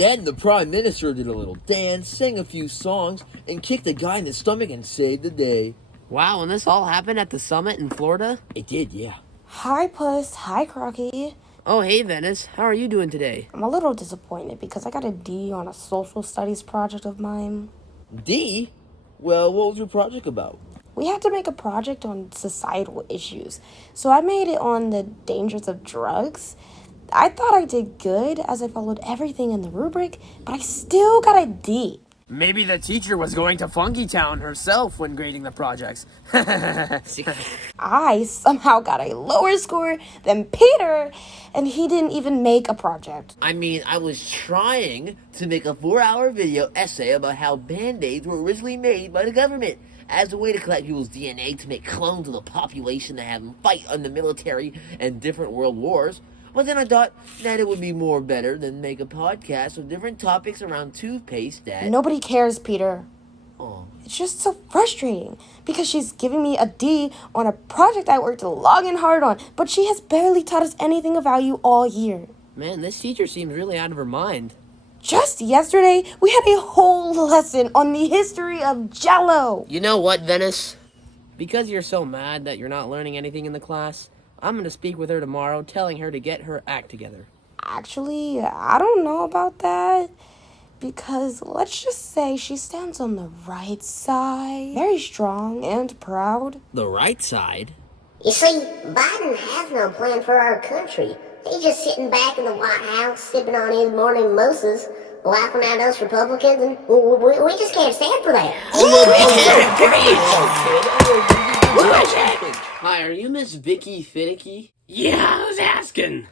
Then the Prime Minister did a little dance, sang a few songs, and kicked a guy in the stomach and saved the day. Wow, and this all happened at the summit in Florida? It did, yeah. Hi, Puss. Hi, Croccy. Oh, hey, Venice. How are you doing today? I'm a little disappointed because I got a D on a social studies project of mine. D? Well, what was your project about? We had to make a project on societal issues, so I made it on the dangers of drugs. I thought I did good as I followed everything in the rubric, but I still got a D. Maybe the teacher was going to Funky Town herself when grading the projects. I somehow got a lower score than Peter, and he didn't even make a project. I mean, I was trying to make a 4-hour video essay about how Band-Aids were originally made by the government as a way to collect people's DNA to make clones of the population to have them fight in the military and different world wars. But then I thought that it would be more better than make a podcast with different topics around toothpaste that... Nobody cares, Peter. Oh. It's just so frustrating because she's giving me a D on a project I worked long and hard on, but she has barely taught us anything of value all year. Man, this teacher seems really out of her mind. Just yesterday, we had a whole lesson on the history of Jell-O. You know what, Venice? Because you're so mad that you're not learning anything in the class, I'm going to speak with her tomorrow, telling her to get her act together. Actually, I don't know about that. Because let's just say she stands on the right side. Very strong and proud. The right side? You see, Biden has no plan for our country. He's just sitting back in the White House, sipping on his morning mimosas, laughing at us Republicans, and we just can't stand for that. Hi, are you Miss Vicky Finicky? Yeah, who's asking?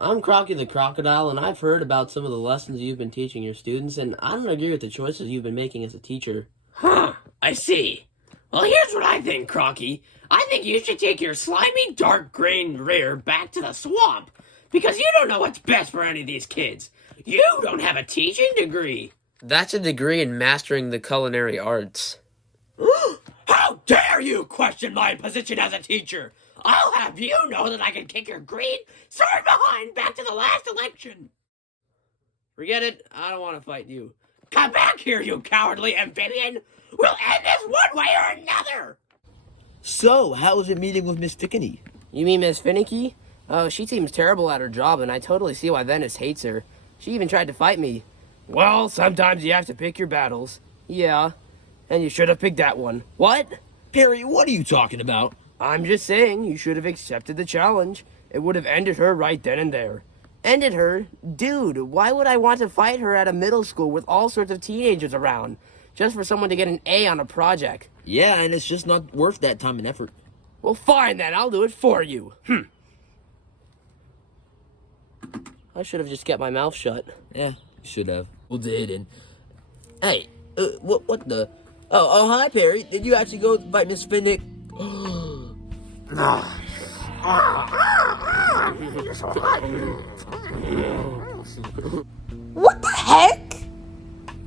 I'm Crocky the Crocodile, and I've heard about some of the lessons you've been teaching your students, and I don't agree with the choices you've been making as a teacher. Huh, I see. Well, here's what I think, Crocky. I think you should take your slimy, dark green rear back to the swamp, because you don't know what's best for any of these kids. You don't have a teaching degree. That's a degree in mastering the culinary arts. How dare you question my position as a teacher? I'll have you know that I can kick your green sword behind back to the last election. Forget it. I don't want to fight you. Come back here, you cowardly amphibian. We'll end this one way or another. So, how was it meeting with Miss Fickney? You mean Miss Finicky? Oh, she seems terrible at her job, and I totally see why Venice hates her. She even tried to fight me. Well, sometimes you have to pick your battles. Yeah, and you should have picked that one. What? Perry, what are you talking about? I'm just saying, you should have accepted the challenge. It would have ended her right then and there. Ended her? Dude, why would I want to fight her at a middle school with all sorts of teenagers around? Just for someone to get an A on a project. Yeah, and it's just not worth that time and effort. Well, fine then, I'll do it for you. I should have just kept my mouth shut. Yeah, you should have. Well, did, and... Hey, what the... Oh, hi, Perry. Did you actually go fight Miss Finnick? What the heck?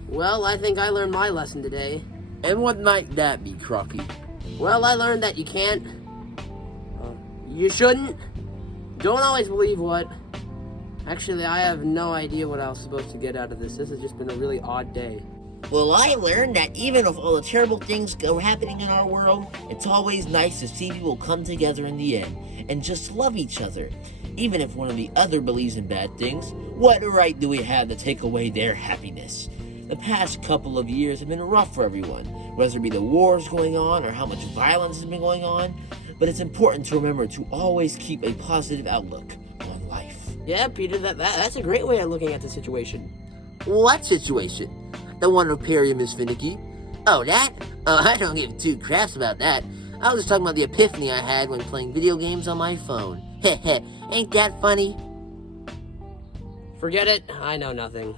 Well, I think I learned my lesson today. And what might that be, Crocky? Well, I learned that you can't... you shouldn't. Don't always believe what... Actually, I have no idea what I was supposed to get out of this. This has just been a really odd day. Well, I learned that even if all the terrible things go happening in our world, it's always nice to see people come together in the end and just love each other. Even if one of the other believes in bad things, what right do we have to take away their happiness? The past couple of years have been rough for everyone, whether it be the wars going on or how much violence has been going on, but it's important to remember to always keep a positive outlook on life. Yeah, Peter, that's a great way of looking at the situation. What situation? The one with Perry and Miss Finicky? Oh, that? Oh, I don't give two craps about that. I was just talking about the epiphany I had when playing video games on my phone. Heh, ain't that funny? Forget it, I know nothing.